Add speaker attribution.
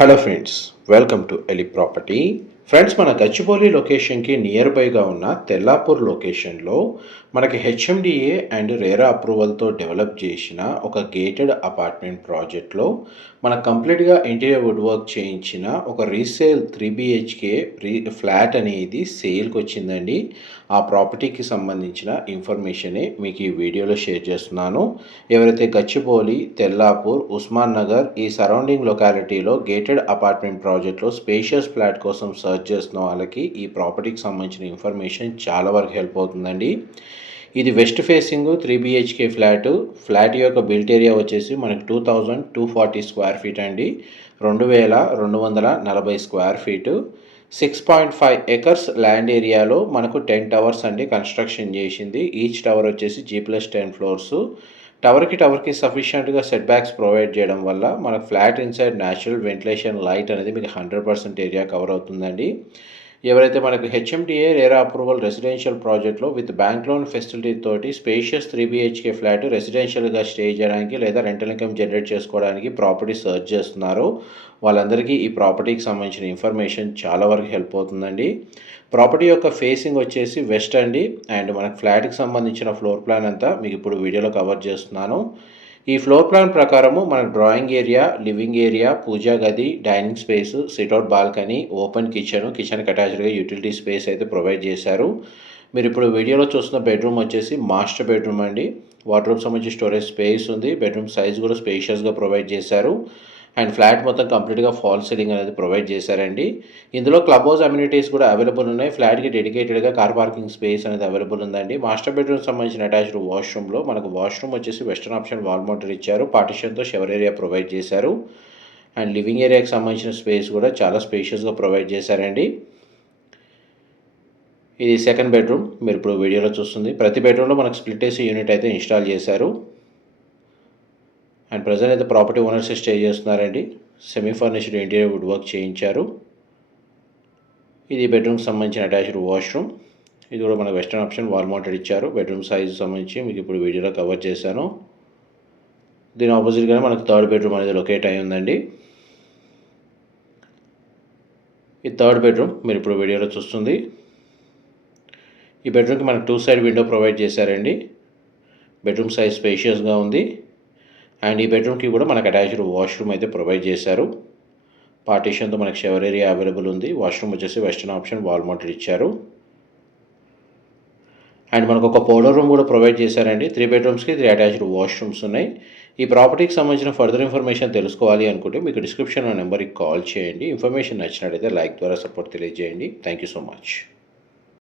Speaker 1: Hello friends welcome to Eli property friends మన గచ్చిబౌలి లొకేషన్కి near బైగా ఉన్న తెల్లాపూర్ లొకేషన్లో మనకి హెచ్ఎండిఏ అండ్ రేరా అప్రూవల్తో డెవలప్ చేసిన ఒక గేటెడ్ అపార్ట్మెంట్ ప్రాజెక్ట్లో మన కంప్లీట్గా ఇంటీరియర్ వుడ్ వర్క్ చేయించిన ఒక రీసేల్ త్రీ బిహెచ్కే రీ ఫ్లాట్ అనేది సేల్కి వచ్చిందండి. ఆ ప్రాపర్టీకి సంబంధించిన ఇన్ఫర్మేషనే మీకు ఈ వీడియోలో షేర్ చేస్తున్నాను. ఎవరైతే గచ్చిబౌలి తెల్లాపూర్ ఉస్మాన్ నగర్ ఈ సరౌండింగ్ లొకాలిటీలో గేటెడ్ అపార్ట్మెంట్ ప్రాజెక్ట్లో స్పేషియస్ ఫ్లాట్ కోసం సర్చ్ చేస్తున్న వాళ్ళకి ఈ ప్రాపర్టీకి సంబంధించిన ఇన్ఫర్మేషన్ చాలా వరకు హెల్ప్ అవుతుందండి. ఇది west facing three BHK flat. Flat యొక్క బిల్ట్ ఏరియా వచ్చేసి మనకి two thousand two forty square feet అండి. రెండు వేల రెండు వందల నలభై square feet. Six point five acres land ఏరియాలో మనకు టెన్ టవర్స్ అండి కన్స్ట్రక్షన్ చేసింది. ఈచ్ టవర్ వచ్చేసి జీ ప్లస్ టెన్ ఫ్లోర్సు. టవర్కి టవర్కి సఫిషియంట్గా సెట్ బ్యాక్స్ ప్రొవైడ్ చేయడం వల్ల మనకు flat inside natural ventilation light అనేది మీకు హండ్రెడ్ పర్సెంట్ ఏరియా కవర్ అవుతుందండి. ఎవరైతే మనకు హెచ్ఎండిఏ రేరా అప్రూవల్ రెసిడెన్షియల్ ప్రాజెక్ట్లో విత్ బ్యాంక్ లోన్ ఫెసిలిటీ తోటి స్పేషియస్ త్రీ బిహెచ్కే ఫ్లాట్ రెసిడెన్షియల్గా స్టే చేయడానికి లేదా రెంటల్ ఇన్కమ్ జనరేట్ చేసుకోవడానికి ప్రాపర్టీ సర్చ్ చేస్తున్నారు. వాళ్ళందరికీ ఈ ప్రాపర్టీకి సంబంధించిన ఇన్ఫర్మేషన్ చాలా వరకు హెల్ప్ అవుతుందండి. ప్రాపర్టీ యొక్క ఫేసింగ్ వచ్చేసి వెస్ట్ అండి. అండ్ మనకు ఫ్లాట్కి సంబంధించిన ఫ్లోర్ ప్లాన్ అంతా మీకు ఇప్పుడు వీడియోలో కవర్ చేస్తున్నాను. ఈ ఫ్లోర్ ప్లాన్ ప్రకారము మన డ్రాయింగ్ ఏరియా లివింగ్ ఏరియా పూజా గది dining space sit out balcony open kitchen కిచెన్కి అటాచ్డ్గా యూటిలిటీ స్పేస్ అయితే ప్రొవైడ్ చేశారు. మీరు ఇప్పుడు వీడియోలో చూస్తున్న బెడ్రూమ్ వచ్చేసి మాస్టర్ బెడ్రూమ్ అండి. వాటర్ సంబంధించి స్టోరేజ్ స్పేస్ ఉంది. బెడ్రూమ్ సైజ్ కూడా స్పేషియస్గా ప్రొవైడ్ చేశారు. అండ్ ఫ్లాట్ మొత్తం కంప్లీట్గా ఫాల్ సీలింగ్ అనేది ప్రొవైడ్ చేశారండి. ఇందులో క్లబ్ హౌస్ అమ్యూనిటీస్ కూడా అవైలబుల్ ఉన్నాయి. ఫ్లాట్కి డెడికేటెడ్గా కార్ పార్కింగ్ స్పేస్ అనేది అవైలబుల్ ఉందండి. మాస్టర్ బెడ్రూమ్ సంబంధించిన అటాచ్డ్ వాష్రూమ్లో మనకు వాష్రూమ్ వచ్చేసి వెస్టర్న్ ఆప్షన్ వాల్ మోటర్ ఇచ్చారు. పార్టిషన్తో షవర్ ఏరియా ప్రొవైడ్ చేశారు. అండ్ లివింగ్ ఏరియాకి సంబంధించిన స్పేస్ కూడా చాలా స్పేషియస్గా ప్రొవైడ్ చేశారండి. ఇది సెకండ్ బెడ్రూమ్. మీరు ఇప్పుడు వీడియోలో చూస్తుంది. ప్రతి బెడ్రూమ్లో మనకు స్ప్లిట్ ఏసీ యూనిట్ అయితే ఇన్స్టాల్ చేశారు. అండ్ ప్రజెంట్ అయితే ప్రాపర్టీ ఓనర్స్ స్టే చేస్తున్నారండి. Semi furnished interior wood work చేయించారు. ఇది బెడ్రూమ్కి సంబంధించిన అటాచ్డ్ వాష్రూమ్ ఇది కూడా మన వెస్టర్న్ ఆప్షన్ వాల్ మౌంటెడ్ ఇచ్చారు. బెడ్రూమ్ సైజ్ సంబంధించి మీకు ఇప్పుడు వీడియోలో కవర్ చేశాను. దీని ఆపోజిట్గానే మనకు థర్డ్ బెడ్రూమ్ అనేది లొకేట్ అయి ఉందండి. ఈ థర్డ్ బెడ్రూమ్ మీరు ఇప్పుడు వీడియోలో చూస్తుంది. ఈ బెడ్రూమ్కి మనకు టూ సైడ్ విండో ప్రొవైడ్ చేశారండి. బెడ్రూమ్ సైజ్ స్పేషియస్గా ఉంది. అండ్ ఈ బెడ్రూమ్కి కూడా మనకు అటాచ్డ్ వాష్రూమ్ అయితే ప్రొవైడ్ చేశారు. పార్టీషన్తో మనకి షవర్ ఏరియా అవైలబుల్ ఉంది. వాష్రూమ్ వచ్చేసి వెస్టర్న్ ఆప్షన్ వాల్ మౌంటెడ్ ఇచ్చారు. అండ్ మనకు ఒక పౌడర్ రూమ్ కూడా ప్రొవైడ్ చేశారండి. త్రీ బెడ్రూమ్స్కి త్రీ అటాచ్డ్ వాష్రూమ్స్ ఉన్నాయి. ఈ ప్రాపర్టీకి సంబంధించిన ఫర్దర్ ఇన్ఫర్మేషన్ తెలుసుకోవాలి అనుకుంటే మీకు డిస్క్రిప్షన్ నెంబర్కి కాల్ చేయండి. ఇన్ఫర్మేషన్ నచ్చినట్టయితే లైక్ ద్వారా సపోర్ట్ తెలియజేయండి. Thank you so much